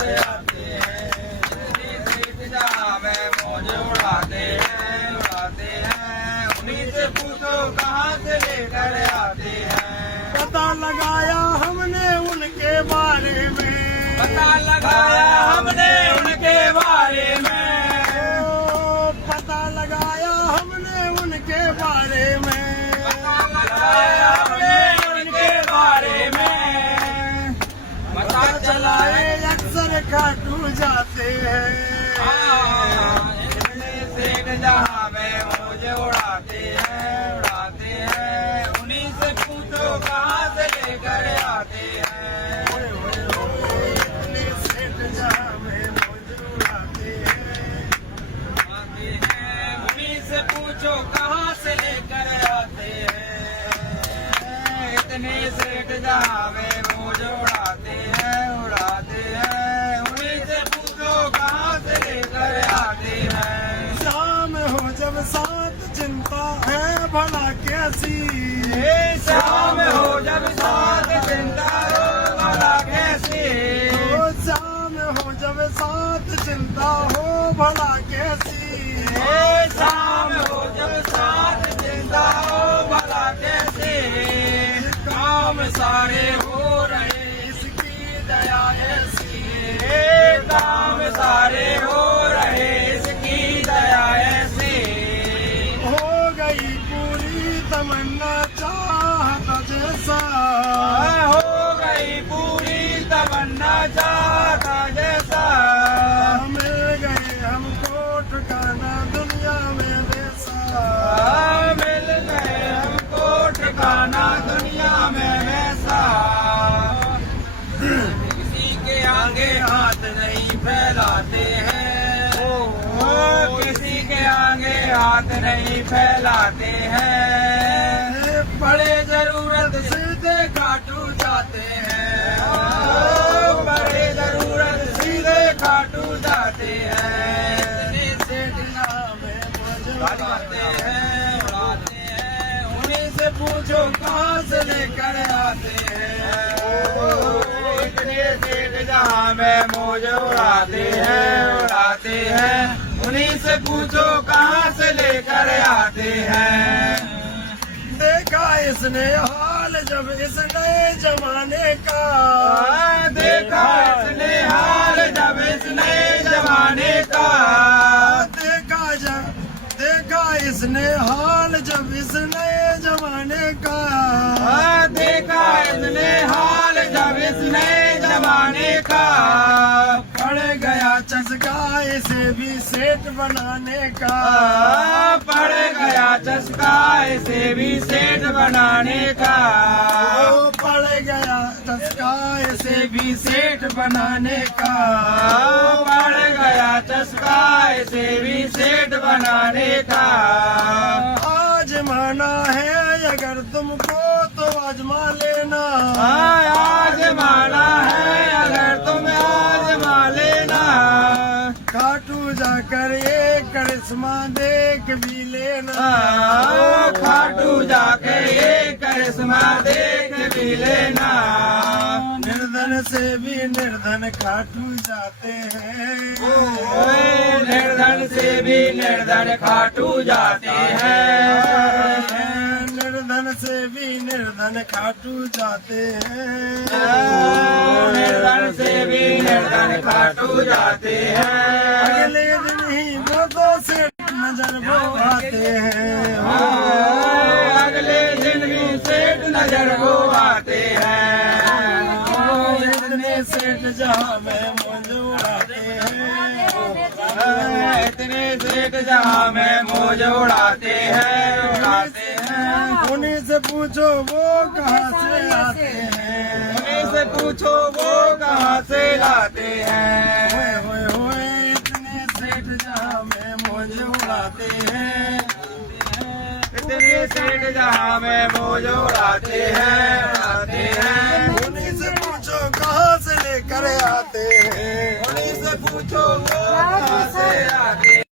लेकर आते हैं। जहाँ में मौज उड़ाते हैं, उड़ाते हैं। उन्हीं से पूछो कहाँ से लेकर आते हैं। पता लगाया हमने उनके बारे में, पता लगाया हमने उनके बारे में, पता लगाया हमने उनके बारे में, पता लगाया हमने उनके बारे में। पता चला है अक्सर खाटू जाते हैं। सेठ जहाँ में मौज उड़ाते हैं, उड़ाते हैं। उन्हीं से पूछो कहाँ से लेकर आते हैं। सेठ जहाँ में मौज उड़ाते हैं, आते हैं। उन्हीं से पूछो कहाँ से लेकर आते हैं। इतने सेठ जहाँ में मौज उड़ाते हैं, उड़ाते हैं। उन्हीं से पूछो कहाँ से लेकर आते हैं। शाम हो जब साथ चिंता है भला कैसी, शाम हो जब साथ चिंता हो भला कैसी। शाम हो जब साथ चिंता हो भला कैसी, शाम हो जब साथ चिंता हो भला कैसी। काम सारे हो रहे इसकी दया ऐसी, काम सारे हो रहे इसकी दया ऐसी। हो गई पूरी तमन्ना चाहता जैसा, हो गई पूरी तमन्ना चाहता जैसा। मिल गए हमको ठिकाना दुनिया में वैसा, मिल गए हमको ठिकाना दुनिया में वैसा। किसी के आगे हाथ नहीं फैलाते हैं, किसी के आगे हाथ नहीं फैलाते हैं। बड़े जरूरत से देखा टू जाते हैं, बड़े जरूरत सीधे खाटू जाते हैं। इतने सेठ दुनिया में मौज उड़ाते हैं, उड़ाते हैं। उन्हीं से पूछो कहाँ से लेकर आते हैं। इतने सेठ जहाँ में मौज उड़ाते हैं, उड़ाते हैं। उन्हीं से पूछो कहाँ से लेकर आते हैं। देखा इसने हाल जब इस नए जमाने का, देखा इसने हाल जब इस नए जमाने का। देखा इसने हाल जब इस नए जमाने का, देखा इसने हाल जब इस नए जमाने का। पड़ गया चस्का इसे भी सेठ बनाने का, पड़ गया चस्का इसे भी सेठ बनाने का। पड़ गया चस्का इसे भी सेठ बनाने का, पड़ गया चस्का इसे भी सेठ बनाने का। आजमाना है अगर तुमको तो आजमा लेना, आजमाना है अगर तुम आजमा लेना। खाटू जाकर ये करिश्मा देख भी लेना, खाटू जाके ये करिश्मा देख भी लेना। निर्धन से भी निर्धन खाटू जाते हैं, निर्धन से भी निर्धन खाटू जाते हैं। निर्धन से भी निर्धन खाटू जाते हैं, निर्धन से भी निर्धन खाटू जाते हैं। अगले दिन ही वो दो सेठ नजर वो आते हैं, अगले दिन भी सेठ नजर वो आते हैं। इतने सेठ जहाँ में मौज उड़ाते हैं, इतने सेठ जहाँ में मौज उड़ाते हैं, उड़ाते हैं। उन्हीं से पूछो वो कहाँ से आते हैं, उन्हीं से पूछो वो कहाँ से लाते हैं। होए होए इतने सेठ जहाँ में मौज उड़ाते हैं, इतने सेठ जहाँ में मौज उड़ाते हैं, उड़ाते हैं। उन्हीं से पूछो कहाँ से लेकर आते हैं, उन्हीं से पूछो वो कहाँ से आते